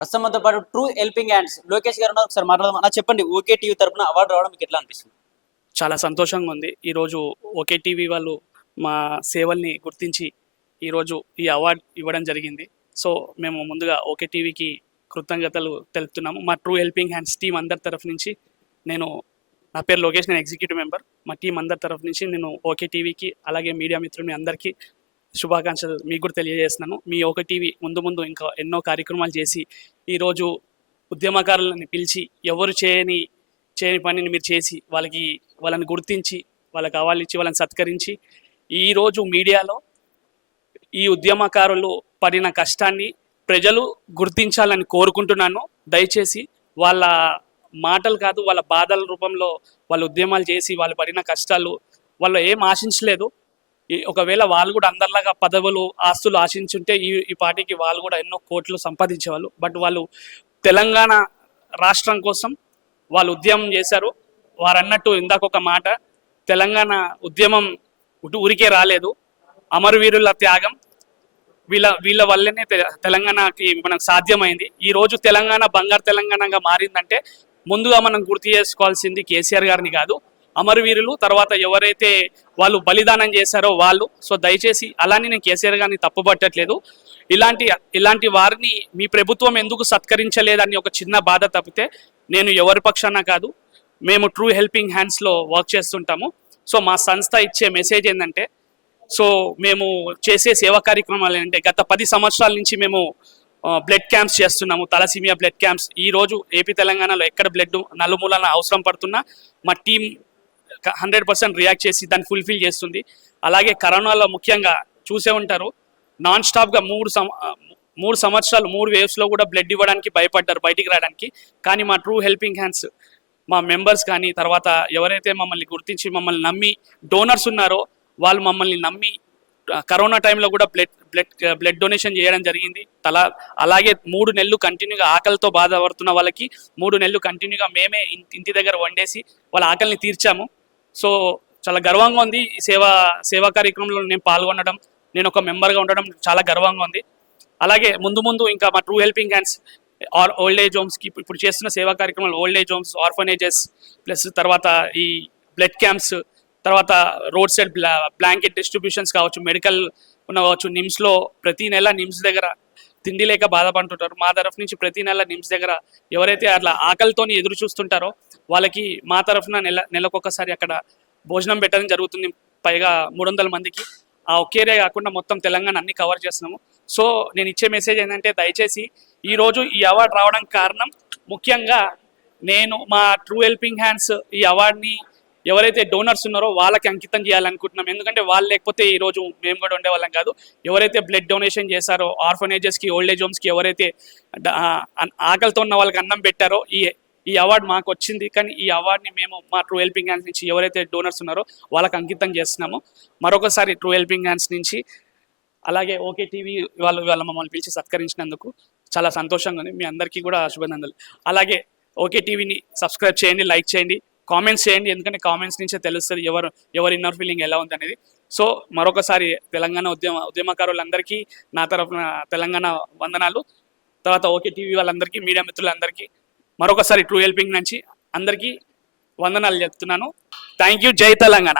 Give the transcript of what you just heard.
ప్రస్తుతం మనతో పాటు ట్రూ హెల్పింగ్ హ్యాండ్స్ లోకేష్ గారు ఉన్నారు. ఒకసారి మాట్లాడదాం. అలా చెప్పండి, ఓకే టీవీ తరపున అవార్డు రావడం మీకు ఎట్లా అనిపిస్తుంది? చాలా సంతోషంగా ఉంది. ఈరోజు ఓకే టీవీ వాళ్ళు మా సేవల్ని గుర్తించి ఈరోజు ఈ అవార్డ్ ఇవ్వడం జరిగింది. సో, మేము ముందుగా ఓకే టీవీకి కృతజ్ఞతలు తెలుపుతున్నాము. మా ట్రూ హెల్పింగ్ హ్యాండ్స్ టీమ్ అందరి తరఫు నుంచి నేను నా పేరు లోకేష్, నేను ఎగ్జిక్యూటివ్ మెంబర్. మా టీం అందరి తరఫు నుంచి నేను ఓకే టీవీకి అలాగే మీడియా మిత్రులు మీ అందరికీ శుభాకాంక్షలు మీకు కూడా తెలియజేస్తున్నాను. మీ ఓకే టీవీ ముందు ముందు ఇంకా ఎన్నో కార్యక్రమాలు చేసి ఈరోజు ఉద్యమకారులని పిలిచి ఎవరు చేయని పనిని మీరు చేసి వాళ్ళని గుర్తించి వాళ్ళకి అవార్డులు ఇచ్చి వాళ్ళని సత్కరించి ఈరోజు మీడియాలో ఈ ఉద్యమకారులు పడిన కష్టాన్ని ప్రజలు గుర్తించాలని కోరుకుంటున్నాను. దయచేసి వాళ్ళ మాటలు కాదు, వాళ్ళ బాధల రూపంలో వాళ్ళు ఉద్యమాలు చేసి వాళ్ళు పడిన కష్టాలు వాళ్ళు ఏం ఆశించలేదు. ఒకవేళ వాళ్ళు కూడా అందరిలాగా పదవులు ఆస్తులు ఆశించుంటే ఈ పార్టీకి వాళ్ళు కూడా ఎన్నో కోట్లు సంపాదించేవాళ్ళు. బట్ వాళ్ళు తెలంగాణ రాష్ట్రం కోసం వాళ్ళు ఉద్యమం చేశారు. వారు అన్నట్టు ఇందాక ఒక మాట, తెలంగాణ ఉద్యమం ఊరికే రాలేదు, అమరవీరుల త్యాగం వీళ్ళ వల్లనే తెలంగాణకి మనకు సాధ్యమైంది. ఈ రోజు తెలంగాణ బంగారు తెలంగాణగా మారిందంటే ముందుగా మనం గుర్తు చేసుకోవాల్సింది కేసీఆర్ గారిని కాదు, అమరవీరులు, తర్వాత ఎవరైతే వాళ్ళు బలిదానం చేశారో వాళ్ళు. సో దయచేసి అలానే నేను కేసీఆర్ గారిని తప్పుపట్టట్లేదు. ఇలాంటి వారిని మీ ప్రభుత్వం ఎందుకు సత్కరించలేదని ఒక చిన్న బాధ తప్పితే నేను ఎవరి పక్షాన కాదు. మేము ట్రూ హెల్పింగ్ హ్యాండ్స్లో వర్క్ చేస్తుంటాము. సో మా సంస్థ ఇచ్చే మెసేజ్ ఏంటంటే, సో మేము చేసే సేవా కార్యక్రమాలు ఏంటంటే గత 10 సంవత్సరాల నుంచి మేము బ్లడ్ క్యాంప్స్ చేస్తున్నాము, తలసీమియా బ్లడ్ క్యాంప్స్. ఈరోజు ఏపీ తెలంగాణలో ఎక్కడ బ్లడ్ నలుమూలన అవసరం పడుతున్నా మా టీం 100% రియాక్ట్ చేసి దాన్ని ఫుల్ఫిల్ చేస్తుంది. అలాగే కరోనాలో ముఖ్యంగా చూసే ఉంటారు, నాన్ స్టాప్గా 3 సంవత్సరాలు 3 వేవ్స్లో కూడా బ్లడ్ ఇవ్వడానికి భయపడ్డారు బయటికి రావడానికి. కానీ మా ట్రూ హెల్పింగ్ హ్యాండ్స్ మా మెంబర్స్ కానీ తర్వాత ఎవరైతే మమ్మల్ని గుర్తించి మమ్మల్ని నమ్మి డోనర్స్ ఉన్నారో వాళ్ళు మమ్మల్ని నమ్మి కరోనా టైంలో కూడా బ్లడ్ డొనేషన్ చేయడం జరిగింది. అలాగే 3 నెలలు కంటిన్యూగా ఆకలితో బాధపడుతున్న వాళ్ళకి 3 నెలలు కంటిన్యూగా మేమే ఇంటి దగ్గర వండేసి వాళ్ళ ఆకలిని తీర్చాము. సో చాలా గర్వంగా ఉంది ఈ సేవా కార్యక్రమంలో నేను పాల్గొనడం, నేను ఒక మెంబర్గా ఉండడం చాలా గర్వంగా ఉంది. అలాగే ముందు ఇంకా మా true helping hands old age హోమ్స్కి ఇప్పుడు చేస్తున్న సేవా కార్యక్రమాలు old age homes, orphanages, plus తర్వాత ఈ బ్లడ్ క్యాంప్స్, తర్వాత రోడ్ సైడ్ బ్లాంకెట్ డిస్ట్రిబ్యూషన్స్ కావచ్చు, మెడికల్ కావచ్చు. నిమ్స్లో ప్రతి నెల నిమ్స్ దగ్గర తిండి లేక బాధపడుతుంటారు. మా తరఫు నుంచి ప్రతి నెల నిమ్స్ దగ్గర ఎవరైతే అట్లా ఆకలితో ఎదురు చూస్తుంటారో వాళ్ళకి మా తరఫున నెలకొకసారి అక్కడ భోజనం పెట్టడం జరుగుతుంది. పైగా 300 మందికి. ఆ ఒకేరే కాకుండా మొత్తం తెలంగాణ అన్ని కవర్ చేస్తున్నాము. సో నేను ఇచ్చే మెసేజ్ ఏంటంటే, దయచేసి ఈరోజు ఈ అవార్డు రావడానికి కారణం ముఖ్యంగా నేను మా ట్రూ హెల్పింగ్ హ్యాండ్స్ ఈ అవార్డుని ఎవరైతే డోనర్స్ ఉన్నారో వాళ్ళకి అంకితం చేయాలనుకుంటున్నాం. ఎందుకంటే వాళ్ళు లేకపోతే ఈరోజు మేము కూడా ఉండేవాళ్ళం కాదు. ఎవరైతే బ్లడ్ డొనేషన్ చేశారో, ఆర్ఫనేజెస్కి, ఓల్డ్ ఏజ్ హోమ్స్కి ఎవరైతే ఆకలితో ఉన్న వాళ్ళకి అన్నం పెట్టారో ఈ అవార్డు మాకు వచ్చింది. కానీ ఈ అవార్డుని మేము మా ట్రూ హెల్పింగ్ హ్యాండ్స్ నుంచి ఎవరైతే డోనర్స్ ఉన్నారో వాళ్ళకి అంకితం చేస్తున్నాము. మరొకసారి ట్రూ హెల్పింగ్ హ్యాండ్స్ నుంచి అలాగే ఓకే టీవీ వాళ్ళ మమ్మల్ని పిలిచి సత్కరించినందుకు చాలా సంతోషంగా ఉంది. మీ అందరికీ కూడా శుభానందనలు. అలాగే ఓకే టీవీని సబ్స్క్రైబ్ చేయండి, లైక్ చేయండి, కామెంట్స్ చేయండి. ఎందుకంటే కామెంట్స్ నుంచే తెలుస్తుంది ఎవరి ఇన్నర్ ఫీలింగ్ ఎలా ఉంది అనేది. సో మరొకసారి తెలంగాణ ఉద్యమకారులందరికీ నా తరఫున తెలంగాణ వందనాలు. తర్వాత ఓకే టీవీ వాళ్ళందరికీ, మీడియా మిత్రులందరికీ మరొకసారి ట్రూ హెల్పింగ్ నుంచి అందరికీ వందనాలు చెప్తున్నాను. Thank you. జై తెలంగాణ.